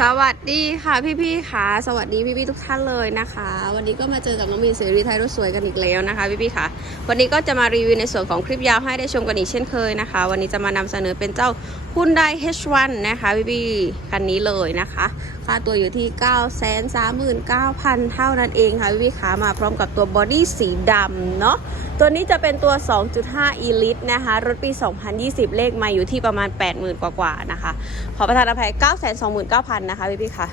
สวัสดีค่ะพี่ๆค่ะสวัสดีพี่ๆทุกท่านเลยนะคะ วันนี้ก็มาเจอกับน้องมีนเสรีไทยรถสวยกันอีกแล้วนะคะพี่ๆค่ะ วันนี้ก็จะมารีวิวในส่วนของคลิปยาวให้ได้ชมกันอีกเช่นเคยนะคะ วันนี้จะมานำเสนอเป็นเจ้า Hyundai H1 นะคะพี่ๆคันนี้เลยนะคะ ค่าตัวอยู่ที่ 9 3 9 0 0 0 เท่านั้นเองค่ะพี่ๆค่ะมาพร้อมกับตัวบอดี้สีดำเนาะตัวนี้จะเป็นตัว 2.5 Elite นะคะ รถปี 2020 เลขมาอยู่ที่ประมาณ 80,000 กว่าๆนะคะ ขอประทานอภัย 929,000 นะคะพี่ๆค่ะ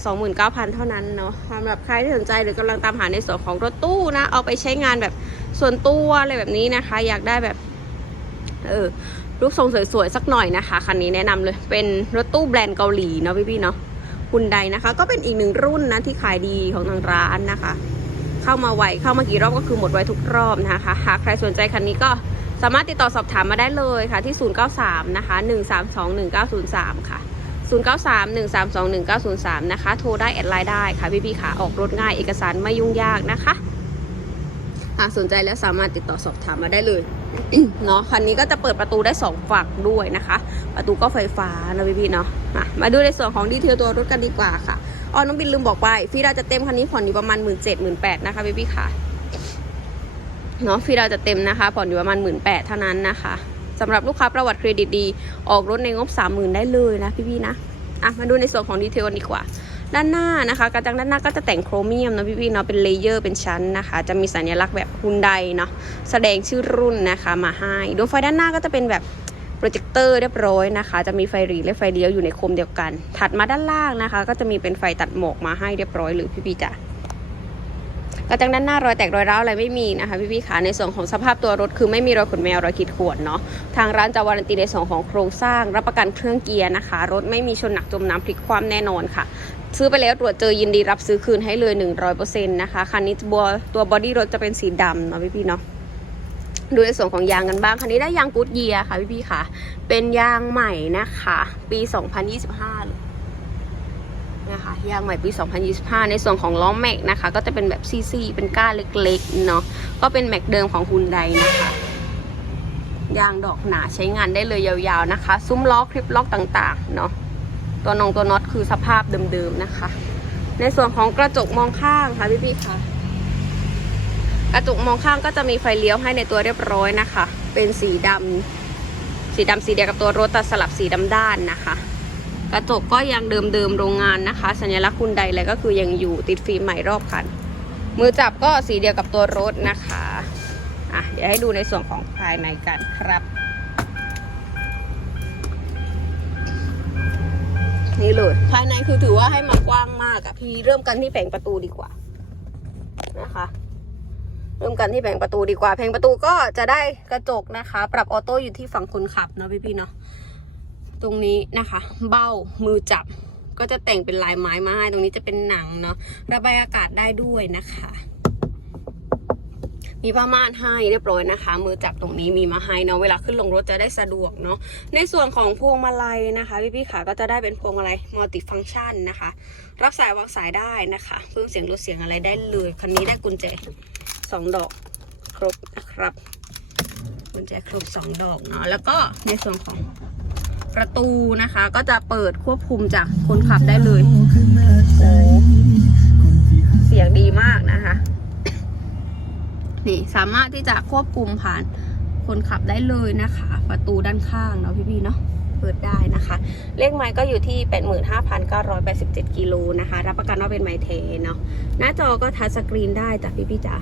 929,000 เท่านั้นเนาะสำหรับใครที่สนใจหรือกำลังตามหาในส่วนของรถตู้นะ เอาไปใช้งานแบบส่วนตัวอะไรแบบนี้นะคะ อยากได้แบบ เออ รูปทรงสวยๆ สักหน่อยนะคะ คันนี้แนะนำเลย เป็นรถตู้แบรนด์เกาหลีเนาะพี่ๆเนาะฮุนไดนะคะ ก็เป็นอีกหนึ่งรุ่นนะที่ขายดีของทางร้านนะคะ เข้ามาไวเข้ามากี่รอบก็คือหมดไวทุกรอบนะคะ หากใครสนใจคันนี้ก็สามารถติดต่อสอบถามมาได้เลยค่ะที่ 093 นะคะ 1321903 ค่ะ 093 132 1903 นะคะ โทรได้แอดไลน์ได้ค่ะพี่ๆค่ะ ออกรถง่ายเอกสารไม่ยุ่งยากนะคะากสนใจแล้วสามารถติดต่อสอบถามมาได้เลยเนาะคันนี้ก็จะเปิดประตูได้2ฝั่งด้วยนะคะ ประตูก็ไฟฟ้านะพี่ๆเนาะมามาดูในส่วนของดีเทลตัวรถกันดีกว่าค่ะอ๋อน้องบินลืมบอกไปฟีดาจะเต็มคันนี้ผ่อนอยู่ประมาณหมื่นเจ็ดหมื่นแปดนะคะพี่พี่ๆค่ะเนาะฟีดาจะเต็มนะคะ ผ่อนอยู่ประมาณหมื่นแปดเท่านั้นนะคะสำหรับลูกค้าประวัติเครดิตดี ออกรถในงบสามหมื่นได้เลยนะพี่พี่ๆนะอะมาดูในส่วนของดีเทลกันดีกว่า ด้านหน้านะคะกระจังด้านหน้าก็จะแต่งโครเมียมนะพี่พี่ๆเนาะเป็นเลเยอร์เป็นชั้นนะคะ จะมีสัญลักษณ์แบบฮุนไดเนาะแสดงชื่อรุ่นนะคะมาให้ดวงไฟด้านหน้าก็จะเป็นแบบโปรเจคเตอร์เรียบร้อยนะคะ จะมีไฟหรีและไฟเลี้ยวอยู่ในโคมเดียวกัน ถัดมาด้านล่างนะคะ ก็จะมีเป็นไฟตัดหมอกมาให้เรียบร้อยหรือพี่พี่ๆจ๋า กระจังด้านหน้ารอยแตกรอยร้าวอะไรไม่มีนะคะพี่พี่ๆค่ะในส่วนของสภาพตัวรถคือไม่มีรอยขนแมวรอยขีดข่วนเนาะทางร้านจะวารันตีในส่วนของโครงสร้าง รับประกันเครื่องเกียร์นะคะ รถไม่มีชนหนักจมน้ำพลิกคว่ำแน่นอนค่ะซื้อไปแล้วตรวจเจอยินดีรับซื้อคืนให้เลย 100%นะคะคันนี้ตัวตัวบอดี้รถจะเป็นสีดำเนาะพี่พี่ๆเนาะดูในส่วนของยางกันบ้าง คันนี้ได้ยางกูดเยียค่ะพี่พี่ๆค่ะ เป็นยางใหม่นะคะ ปี 2025เลย นะคะยางใหม่ปี 2025 ในส่วนของล้อแม็กนะคะ ก็จะเป็นแบบซีซีเป็นก้านเล็กๆเนาะก็เป็นแม็กเดิมของฮุนไดนะคะยางดอกหนาใช้งานได้เลยยาวๆนะคะ ซุ้มล้อคลิปล็อกต่างๆเนาะตัวนงตัวน็อตคือสภาพเดิมๆนะคะ ในส่วนของกระจกมองข้างค่ะพี่ๆค่ะกระจกมองข้างก็จะมีไฟเลี้ยวให้ในตัวเรียบร้อยนะคะ เป็นสีดำสีดำสีเดียวกับตัวรถแต่สลับสีดำด้านนะคะ กระจกก็ยังเดิมๆโรงงานนะคะ สัญลักษณ์คุณใดเลยก็คือยังอยู่ติดฟิล์มใหม่รอบคัน มือจับก็สีเดียวกับตัวรถนะคะอะเดี๋ยวให้ดูในส่วนของภายในกันครับนี่เลยภายในคือถือว่าให้มากว้างมากอะพี่เริ่มกันที่แผงประตูดีกว่านะคะ เริ่มกันที่แผงประตูดีกว่าแผงประตูก็จะได้กระจกนะคะ ปรับออโต้อยู่ที่ฝั่งคนขับเนาะพี่ๆเนาะ ตรงนี้นะคะ เบ้ามือจับก็จะแต่งเป็นลายไม้มาให้ตรงนี้จะเป็นหนังเนาะระบายอากาศได้ด้วยนะคะ มีผ้าม่านให้เรียบร้อยนะคะ มือจับตรงนี้มีมาให้เนาะเวลาขึ้นลงรถจะได้สะดวกเนาะในส่วนของพวงมาลัยนะคะพี่ๆขาก็จะได้เป็นพวงมาลัยมัลติฟังก์ชันนะคะ รับสายวางสายได้นะคะเพิ่มเสียงลดเสียงอะไรได้เลยคันนี้ได้กุญแจสองดอกครบนะครับกุญแจครบสองดอกเนาะแล้วก็ในส่วนของ ประตูนะคะ ก็จะเปิดควบคุมจากคนขับได้เลยโอ้เสียงดีมากนะคะ นี่สามารถที่จะควบคุมผ่านคนขับได้เลยนะคะ ประตูด้านข้างเนาะพี่ๆเนาะเปิดได้นะคะ เลขไม้ก็อยู่ที่ 85,987กิโลนะคะ รับประกันว่าเป็นไม้เทเนาะหน้าจอก็ทัชสกรีนได้จ้ะพี่ๆจ๋า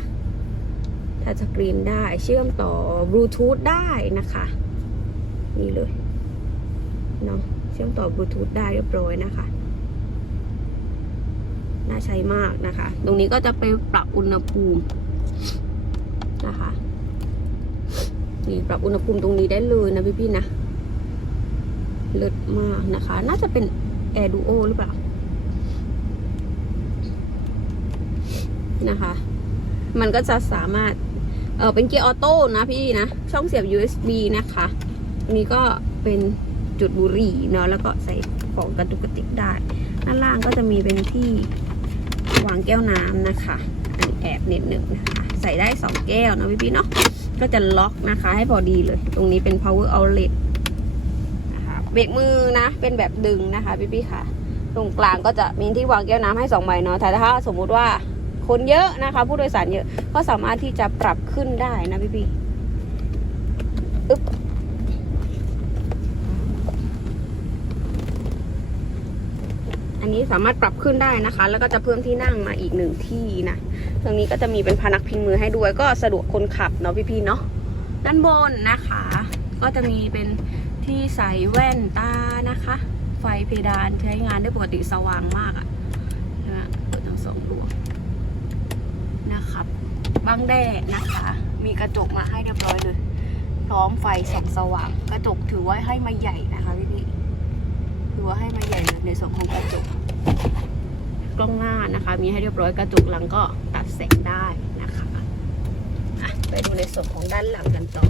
ทัชสกรีนได้เชื่อมต่อบลูทูธได้นะคะ นี่เลย เนาะเชื่อมต่อบลูทูธได้เรียบร้อยนะคะ น่าใช้มากนะคะ ตรงนี้ก็จะไปปรับอุณหภูมินะคะนี่ปรับอุณหภูมิตรงนี้ได้เลยนะพี่ๆนะเลิศมากนะคะ น่าจะเป็น Air Duo หรือเปล่านะคะ มันก็จะสามารถ เออเป็นเกียร์ออโต้นะพี่นะ ช่องเสียบ USB นะคะนนี้ก็เป็น จุดบุหรี่เนาะแล้วก็ใส่ของกระตุกกระติกได้ด้านล่างก็จะมีเป็นที่วางแก้วน้ำนะคะอันนี้แอบนิดหนึ่งนะคะใส่ได้ 2 แก้วนะพี่พี่ๆเนาะก็จะล็อกนะคะให้พอดีเลย ตรงนี้เป็น power outlet นะคะเบรกมือนะ เป็นแบบดึงนะคะพี่พี่ๆค่ะ ตรงกลางก็จะมีที่วางแก้วน้ำให้สองใบเนาะแต่ถ้าสมมุติว่าคนเยอะนะคะ ผู้โดยสารเยอะก็สามารถที่จะปรับขึ้นได้นะพี่พี่ๆอึ๊บ นนี้สามารถปรับขึ้นได้นะคะ แล้วก็จะเพิ่มที่นั่งมาอีกหนึ่งที่นะตรงนี้ก็จะมีเป็นพนักพิงมือให้ด้วยก็สะดวกคนขับเนาะพี่ๆเนาะด้านบนนะคะ ก็จะมีเป็นที่ใส่แว่นตานะคะ ไฟเพดานใช้งานได้ปกติสว่างมากอะนะฮะเปิดทั้งสองดวงนะครับบังแดดนะคะ มีกระจกมาให้เรียบร้อยเลย พร้อมไฟส่องสว่าง กระจกถือว่าให้มาใหญ่นะคะพี่ๆถือว่าให้มาใหญ่เลยในส่วนของกระจก กล้องหน้านะคะ มีให้เรียบร้อยกระจกหลังก็ตัดแสงได้นะคะะไปดูในส่วนของด้านหลังกันต่อ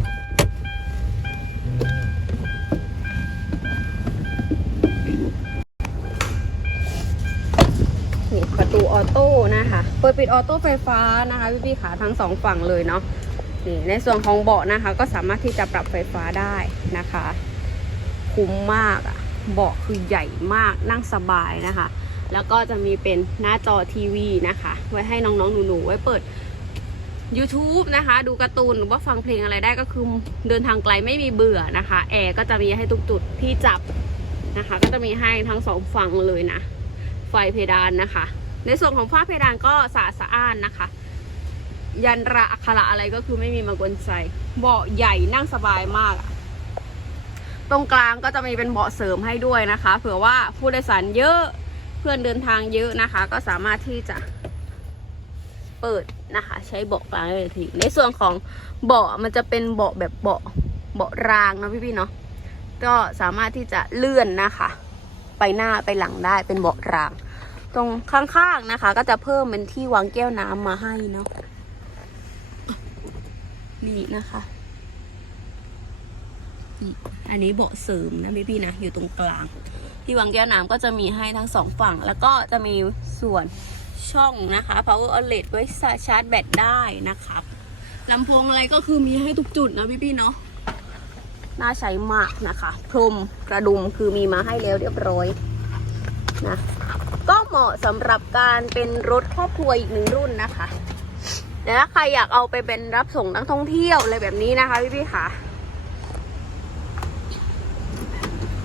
นี่ประตูออโต้นะคะ เปิดปิดออโต้ไฟฟ้านะคะพี่พี่ๆขาทั้งสองฝั่งเลยเนาะนี่ในส่วนของเบาะนะคะ ก็สามารถที่จะปรับไฟฟ้าได้นะคะ คุ้มมากอะ เบาะคือใหญ่มากนั่งสบายนะคะ แล้วก็จะมีเป็นหน้าจอทีวีนะคะ ไว้ให้น้องๆหนูๆไว้เปิด YouTube นะคะ ดูการ์ตูนหรือว่าฟังเพลงอะไรได้ก็คือเดินทางไกลไม่มีเบื่อนะคะ แอร์ก็จะมีให้ทุกจุดที่จับนะคะ ก็จะมีให้ทั้งสองฝั่งเลยนะ ไฟเพดานนะคะ ในส่วนของฝ้าเพดานก็สะอาดสะอ้านนะคะ ยันระอักขระอะไรก็คือไม่มีมากวนใจเบาะใหญ่นั่งสบายมากอะ ตรงกลางก็จะมีเป็นเบาะเสริมให้ด้วยนะคะ เผื่อว่าผู้โดยสารเยอะเพื่อนเดินทางเยอะนะคะ ก็สามารถที่จะเปิดนะคะ ใช้เบาะกลางได้เลยทีในส่วนของเบาะมันจะเป็นเบาะแบบเบาะเบาะรางนะพี่ๆเนาะก็สามารถที่จะเลื่อนนะคะ ไปหน้าไปหลังได้เป็นเบาะราง ตรงข้างๆนะคะ ก็จะเพิ่มเป็นที่วางแก้วน้ำมาให้เนาะนี่นะคะ อันนี้เบาะเสริมนะพี่ๆนะอยู่ตรงกลาง ที่วางแก้วน้ำก็จะมีให้ทั้งสองฝั่ง แล้วก็จะมีส่วนช่องนะคะ power outlet ไว้ชาร์จแบตได้นะครับลำโพงอะไรก็คือมีให้ทุกจุดนะพี่ๆเนาะน่าใช้มากนะคะ พรมกระดุมคือมีมาให้แล้วเรียบร้อยนะก็เหมาะสำหรับการเป็นรถครอบครัวอีกหนึ่งรุ่นนะคะแต่ถ้าใครอยากเอาไปเป็นรับส่งนักท่องเที่ยวอะไรแบบนี้นะคะพี่พี่ค่ะ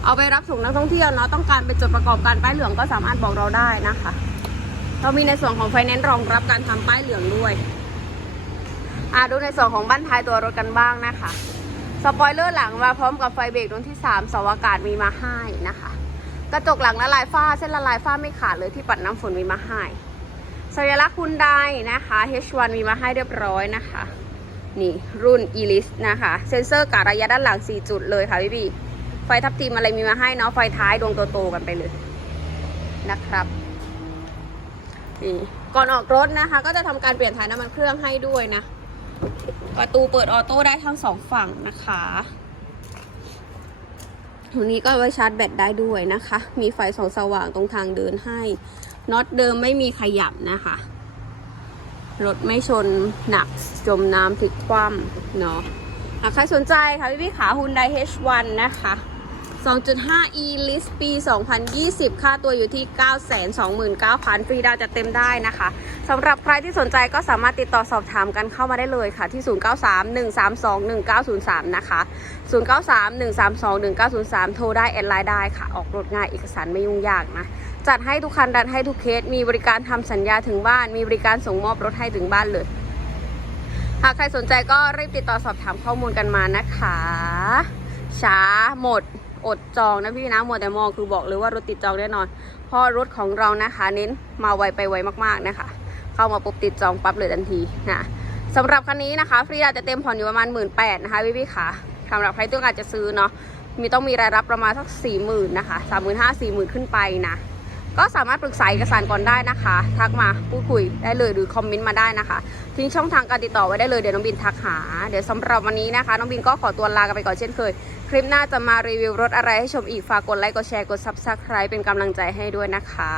เอาไปรับส่งนักท่องเที่ยวเนาะต้องการเป็นจดประกอบการป้ายเหลืองก็สามารถบอกเราได้นะคะ เรามีในส่วนของไฟแนนซ์รองรับการทำป้ายเหลืองด้วยอ่าดูในส่วนของบ้านท้ายตัวรถกันบ้างนะคะสปอยเลอร์หลังมาพร้อมกับไฟเบรกดวงที่3สาอากาศมีมาให้นะคะ กระจกหลังละลายฝ้าเส้นละลายฝ้าไม่ขาดเลยที่ปัดน้ำฝนมีมาให้สัญลักษณ์คุณไดนะคะ H1 มีมาให้เรียบร้อยนะคะ นี่รุ่น Elis นะคะ เซ็นเซอร์กะระยะด้านหลัง 4 จุดเลยค่ะพี่บี ไฟทับทิมอะไรมีมาให้เนาะไฟท้ายดวงโตๆกันไปเลยนะครับนี่ก่อนออกรถนะคะ ก็จะทำการเปลี่ยนถ่ายน้ำมันเครื่องให้ด้วยนะ ประตูเปิดออโต้ได้ทั้งสองฝั่งนะคะตรงนี้ก็ไว้ชาร์จแบตได้ด้วยนะคะ มีไฟสองสว่างตรงทางเดินให้น็อตเดิมไม่มีขยับนะคะ รถไม่ชนหนักจมน้ำพลิกคว่ำเนาะหากใครสนใจค่ะพี่พี่ขา Hyundai H1 นะคะ 2.5 e list ปี 2020 ค่าตัวอยู่ที่ 929,000 ฟรีดาวจะเต็มได้นะคะสำหรับใครที่สนใจก็สามารถติดต่อสอบถามกันเข้ามาได้เลยค่ะ ที่ 0931321903 นะคะ 0931321903 โทรได้แอดไลน์ได้ค่ะ ออกรถง่ายเอกสารไม่ยุ่งยากนะ จัดให้ทุกคันดันให้ทุกเคส มีบริการทำสัญญาถึงบ้าน มีบริการส่งมอบรถให้ถึงบ้านเลย หากใครสนใจก็รีบติดต่อสอบถามข้อมูลกันมานะคะช้าหมด อดจองนะพี่นะหมดแต่มองคือบอกเลยว่ารถติดจองแน่นอน เพราะรถของเรานะคะ เน้นมาไวไปไวมากๆนะคะ เข้ามาปุ๊บติดจองปั๊บเลยทันทีนะสำหรับคันนี้นะคะ ฟรีดาจะเต็มผ่อนอยู่ประมาณหมื่นแปดนะคะพี่พี่ๆค่ะสำหรับใครต้องการจะซื้อเนาะมีต้องมีรายรับประมาณสักสี่หมื่นนะคะสามหมื่นห้าสี่หมื่นขึ้นไปนะก็สามารถปรึกษาเอกสารก่อนได้นะคะ ทักมาพูดคุยได้เลยหรือคอมเมนต์มาได้นะคะทิ้งช่องทางการติดต่อไว้ได้เลยเดี๋ยวน้องบินทักหา เดี๋ยวสำหรับวันนี้นะคะ น้องบินก็ขอตัวลากันไปก่อนเช่นเคยคลิปหน้าจะมารีวิวรถอะไรให้ชมอีก ฝากกดไลค์กดแชร์กด Subscribe เป็นกำลังใจให้ด้วยนะคะ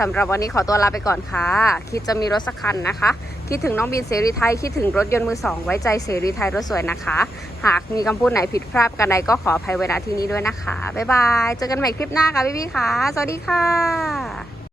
สำหรับวันนี้ขอตัวลาไปก่อนค่ะ คิดจะมีรถสักคันนะคะ คิดถึงน้องบินเสรีไทย คิดถึงรถยนต์มือสองไว้ใจเสรีไทยรถสวยนะคะ หากมีคำพูดไหนผิดพลาดกันใดก็ขออภัยไว้ณที่นี้ด้วยนะคะบ๊ายบายเจอกันใหม่คลิปหน้าค่ะพี่ๆค่ะ สวัสดีค่ะ